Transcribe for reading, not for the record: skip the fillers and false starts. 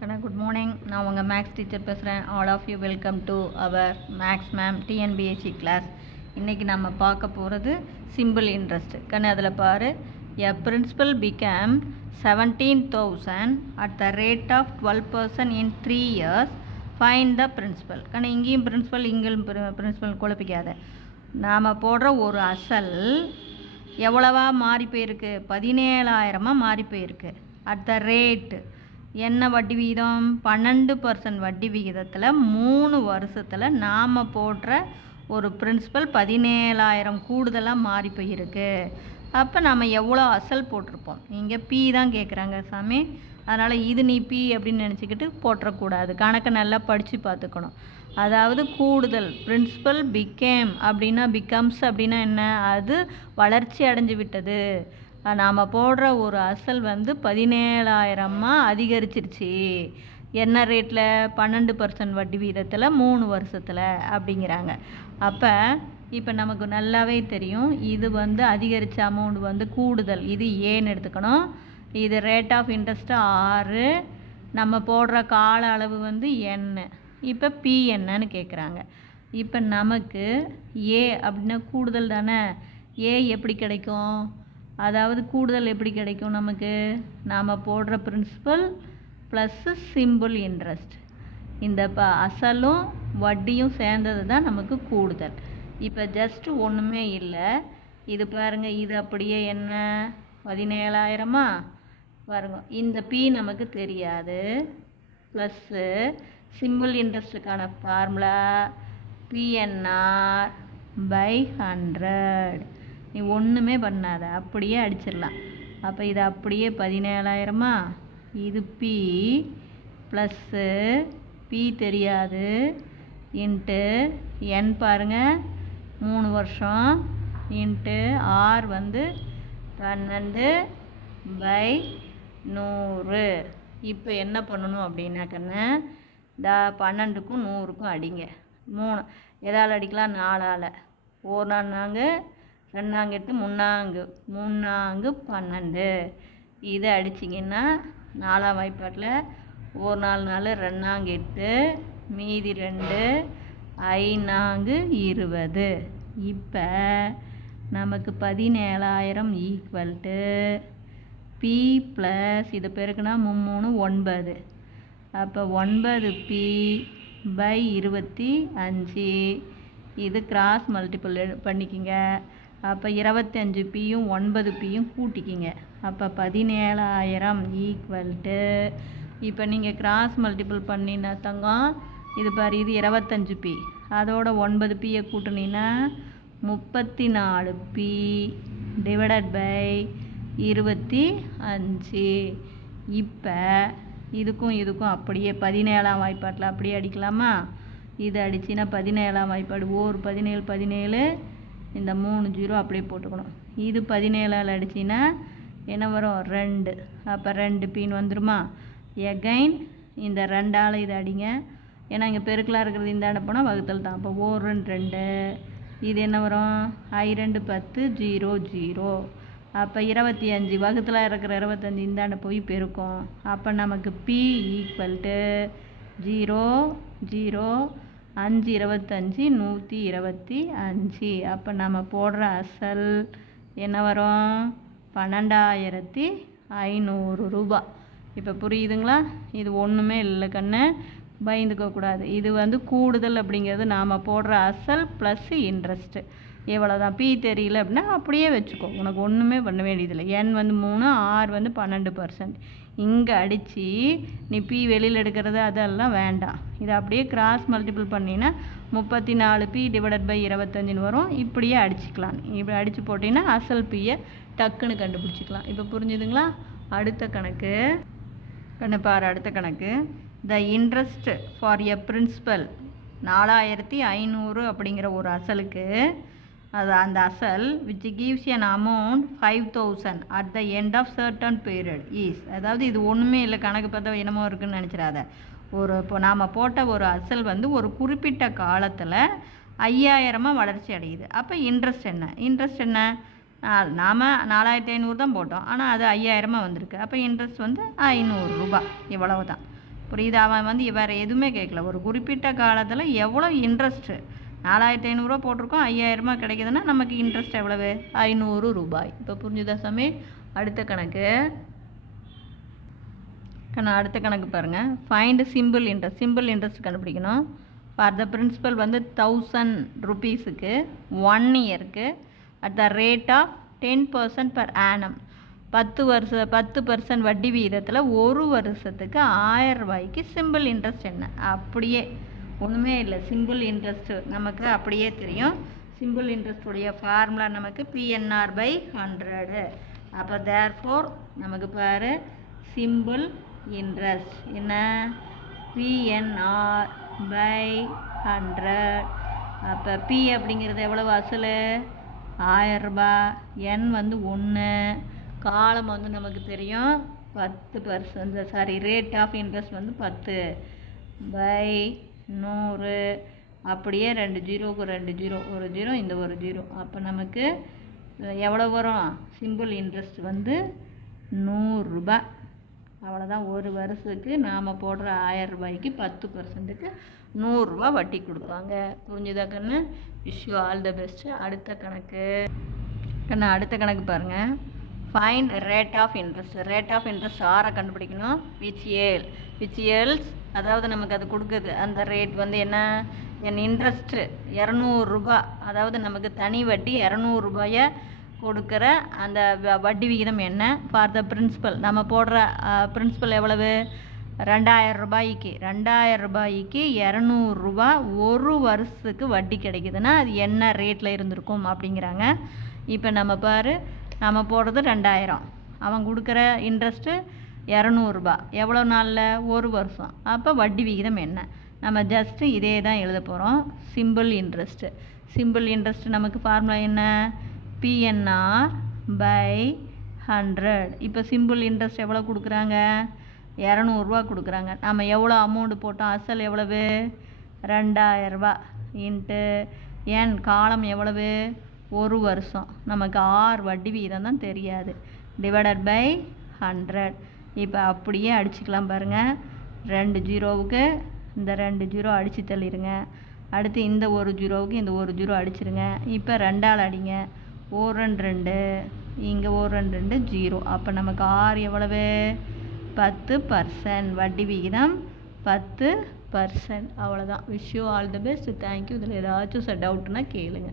கண்ணா good morning. நான் உங்கள் maths teacher பேசுகிறேன். All of you welcome to our maths ma'am TNPSC class. இன்றைக்கி நம்ம பார்க்க போகிறது சிம்பிள் இன்ட்ரெஸ்ட். கண்ணு அதில் பாரு. A principal become 17,000 at the rate of 12% in 3 years. Find the principal. கண்ணு இங்கேயும் பிரின்சிபல் இங்கேயும் பிரின்சிபல் குழப்பிக்காத. நாம் போடுற ஒரு அசல் எவ்வளவா மாறி போயிருக்கு? 17,000 மாறி போயிருக்கு. அட் த ரேட்டு என்ன வட்டி விகிதம்? 12% வட்டி விகிதத்தில் 3 வருஷத்தில் நாம் போடுற ஒரு பிரின்சிபல் 17,000 கூடுதலாக மாறி போயிருக்கு. அப்போ நம்ம எவ்வளோ அசல் போட்டிருப்போம்? இங்கே பி தான் கேட்குறாங்க சாமி. அதனால் இது நீ பி அப்படின்னு நினச்சிக்கிட்டு போட்டுறக்கூடாது. கணக்கை நல்லா படித்து பார்த்துக்கணும். அதாவது கூடுதல் பிரின்சிபல் பிகேம் அப்படின்னா பிகம்ஸ் அப்படின்னா என்ன? அது வளர்ச்சி அடைஞ்சு விட்டது. நாம் போடுற ஒரு அசல் 17,000 அதிகரிச்சிருச்சு. என்ன ரேட்டில்? 12% வட்டி வீதத்தில் 3 வருஷத்தில் அப்படிங்கிறாங்க. அப்போ இப்போ நமக்கு நல்லாவே தெரியும். இது அதிகரித்த அமௌண்ட் கூடுதல். இது ஏன்னு எடுத்துக்கணும். இது ரேட் ஆஃப் இன்ட்ரெஸ்ட்டு 6. நம்ம போடுற கால அளவு என்ன. இப்போ பி என்னன்னு கேட்குறாங்க. இப்போ நமக்கு ஏ அப்படின்னா கூடுதல் தானே. ஏ எப்படி கிடைக்கும்? அதாவது கூடுதல் எப்படி கிடைக்கும் நமக்கு? நாம் போடுற பிரின்சிபல் ப்ளஸ்ஸு சிம்பிள் இன்ட்ரெஸ்ட். இந்த அசலும் வட்டியும் சேர்ந்தது தான் நமக்கு கூடுதல். இப்போ ஜஸ்ட்டு ஒன்றுமே இல்லை. இது பாருங்கள். இது அப்படியே என்ன? 17,000 பாருங்க. இந்த பி நமக்கு தெரியாது. ப்ளஸ்ஸு சிம்பிள் இன்ட்ரெஸ்ட்டுக்கான ஃபார்முலா பிஎன்ஆர் பை 100. நீ ஒன்றுமே பண்ணாத, அப்படியே அடிச்சிடலாம். அப்போ இது அப்படியே 17,000. இது பி ப்ளஸ்ஸு பி தெரியாது இன்ட்டு என் பாருங்கள் 3 வருஷம் இன்ட்டு ஆர் 12/100. இப்போ என்ன பண்ணணும் அப்படின்னாக்கண்ணே, இந்த 12க்கும் 100க்கும் அடிங்க. 3 எதால் அடிக்கலாம்? 4ஆல். 1 4 2 8 3 3 12. இதை அடிச்சிங்கன்னா 4ஆம் வாய்ப்பாட்டில் 1 4 4 2 8 மீதி 2 5 20. இப்போ நமக்கு 17,000 ஈக்குவல் டு பி ப்ளஸ் இது பெருக்குனா 3 9. அப்போ 9p பை 25. இது கிராஸ் மல்டிபிள் பண்ணிக்கிங்க. அப்போ 25pயும் 9pயும் கூட்டிக்கிங்க. அப்போ 17,000 ஈக்குவல் டு இப்போ நீங்கள் கிராஸ் மல்டிபிள் பண்ணினா தங்கம் இது பாரு. இது 25p அதோட 9pயை கூட்டினீங்கன்னா 34p டிவைடட் பை 25. இப்போ இதுக்கும் இதுக்கும் அப்படியே 17ஆம் வாய்ப்பாட்டில் அப்படியே அடிக்கலாமா? இது அடிச்சின்னா 17ஆம் வாய்ப்பாடு 17 17 இந்த 3 0 அப்படியே போட்டுக்கணும். இது 17ஆல் அடிச்சின்னா என்ன வரும்? 2. அப்போ 2 பின்னு வந்துடுமா? எகைன் இந்த 2ஆல் இதை அடிங்க. ஏன்னா இங்கே பெருக்கலாக இருக்கிறது இந்த போனால் வகுத்தல் தான். அப்போ 1 2 இது என்ன வரும்? I2 10 0 0. அப்போ 25 வகுத்தில் இருக்கிற 25 இந்தாண்ட போய் பெருக்கும். அப்போ நமக்கு பி ஈக்குவல் டு 0 0 5 25 125. அப்போ நம்ம போடுற அசல் என்ன வரும்? 12,500 ரூபா. இப்போ புரியுதுங்களா? இது ஒன்றுமே இல்லை கண்ணு, பயந்துக்கக்கூடாது. இது கூடுதல் அப்படிங்கிறது நாம் போடுற அசல் ப்ளஸ் இன்ட்ரெஸ்ட்டு. எவ்வளோதான். பி தெரியல அப்படின்னா அப்படியே வச்சுக்கோ. உனக்கு ஒன்றுமே பண்ண வேண்டியதில்லை. என் 3 ஆர் 12%. இங்கே அடித்து நீ பி வெளியில் எடுக்கிறது அதெல்லாம் வேண்டாம். இதை அப்படியே கிராஸ் மல்டிபிள் பண்ணினா 34p டிவைடட் பை 25 வரும். இப்படியே அடிச்சுக்கலாம். இப்படி அடித்து போட்டிங்கன்னா அசல் பியை டக்குன்னு கண்டுபிடிச்சிக்கலாம். இப்போ புரிஞ்சுதுங்களா? அடுத்த கணக்கு பாரு. அடுத்த கணக்கு the interest for a principal 4,500 அப்படிங்கிற ஒரு அசலுக்கு அது அந்த அசல் which gives an amount 5,000 at the end of certain period is. அதாவது இது ஒன்றுமே இல்லை. கணக்கு பார்த்தா என்னமோ இருக்குதுன்னு நினச்சிடாத. இப்போ நாம் போட்ட ஒரு அசல் ஒரு குறிப்பிட்ட காலத்தில் 5,000 வளர்ச்சி அடையுது. அப்போ இன்ட்ரெஸ்ட் என்ன? இன்ட்ரெஸ்ட் என்ன? நாம் 4,500 தான் போட்டோம். ஆனால் அது 5,000 வந்திருக்கு. அப்போ இன்ட்ரெஸ்ட் 500 ரூபா. இவ்வளவு தான். புரியுதா? அவன் வந்து வேறு எதுவுமே கேட்கல. ஒரு குறிப்பிட்ட காலத்தில் எவ்வளோ இன்ட்ரெஸ்ட்டு 4500 போட்டிருக்கோம், 5000 கிடைக்குதுன்னா நமக்கு இன்ட்ரெஸ்ட் எவ்வளவு? 500 ரூபாய். இப்போ புரிஞ்சுதா சாமி? அடுத்த கணக்கு அடுத்த கணக்கு பாருங்கள். ஃபைண்ட் சிம்பிள் இன்ட்ரெஸ்ட் கண்டுபிடிக்கணும். ஃபார் த பிரின்சிபல் வந்து 1000 ருபீஸுக்கு 1 இயருக்கு at the rate of 10% per annum 10% வட்டி வீதத்தில் ஒரு வருஷத்துக்கு 1000 ரூபாய்க்கு சிம்பிள் இன்ட்ரெஸ்ட் என்ன? அப்படியே ஒன்றுமே இல்லை, சிம்பிள் இன்ட்ரெஸ்ட்டு நமக்கு அப்படியே தெரியும். சிம்பிள் இன்ட்ரெஸ்ட்டுடைய ஃபார்முலா நமக்கு PNR/100. அப்போ தேர்ஃபோர் நமக்கு பாரு சிம்பிள் இன்ட்ரெஸ்ட் என்ன? PNR/100. அப்போ P அப்படிங்கிறது எவ்வளவு அசல்? 1000 ரூபாய். N வந்து 1, காலம் வந்து நமக்கு தெரியும் 10%, ரேட் ஆஃப் இன்ட்ரெஸ்ட் வந்து 10/100. அப்படியே 2 ஜீரோவுக்கு 2 ஜீரோ, ஒரு ஜீரோ, இந்த ஒரு ஜீரோ. அப்போ நமக்கு எவ்வளோ வரும்? சிம்பிள் இன்ட்ரெஸ்ட் வந்து 100 ரூபாய். அவ்வளோதான். ஒரு வருஷத்துக்கு நாம் போடுற 1000 ரூபாய்க்கு 10%க்கு 100 ரூபா வட்டி கொடுப்பாங்க. புரிஞ்சுதா கண்ணு? Wish you all the best. அடுத்த கணக்கு அடுத்த கணக்கு பாருங்கள். ஃபைண்ட் ரேட் ஆஃப் இன்ட்ரெஸ்ட் ஆரை கண்டுபிடிக்கணும். விச் ஏல்ஸ் அதாவது நமக்கு அது கொடுக்குது. அந்த ரேட் வந்து என்ன? என் இன்ட்ரெஸ்ட்டு 200 ரூபா, அதாவது நமக்கு தனி வட்டி 200 ரூபாயை கொடுக்குற அந்த வட்டி விகிதம் என்ன? ஃபார் த பிரின்சிபல் நம்ம போடுற பிரின்சிபல் எவ்வளவு? 2000 ரூபாய்க்கு 200 ரூபா ஒரு வருஷத்துக்கு வட்டி கிடைக்குதுன்னா அது என்ன ரேட்டில் இருந்திருக்கும் அப்படிங்கிறாங்க. இப்போ நம்ம பாரு, நம்ம போடுறது 2000, அவன் கொடுக்குற இன்ட்ரெஸ்ட்டு 200 ரூபா, எவ்வளோ நாளில்? ஒரு வருஷம். அப்போ வட்டி விகிதம் என்ன? நம்ம ஜஸ்ட்டு இதே தான் எழுத போகிறோம். சிம்பிள் இன்ட்ரெஸ்ட் நமக்கு ஃபார்முலா என்ன? PNR/100. இப்போ சிம்பிள் இன்ட்ரெஸ்ட் எவ்வளோ கொடுக்குறாங்க? 200 ரூபா கொடுக்குறாங்க. நம்ம எவ்வளோ அமௌண்ட் போட்டோம்? அசல் எவ்வளவு? 2000 ரூபா இன்ட்டு N, காலம் எவ்வளவு? ஒரு வருஷம். நமக்கு R வட்டி வீதம் தான் தெரியாது, டிவைடட் பை 100. இப்போ அப்படியே அடிச்சுக்கலாம் பாருங்கள். 2 ஜீரோவுக்கு இந்த 2 ஜீரோ அடித்து தள்ளிடுங்க. அடுத்து இந்த ஒரு ஜீரோவுக்கு இந்த ஒரு ஜீரோ அடிச்சிருங்க. இப்போ 2ஆல் அடிங்க. 1 2 இங்கே 1 2 ஜீரோ. அப்போ நமக்கு R எவ்வளவு? 10%. வட்டி விகிதம் 10%. அவ்வளோதான். Wish you all the best. Thank you. இதில் ஏதாச்சும் டவுட்னா கேளுங்க.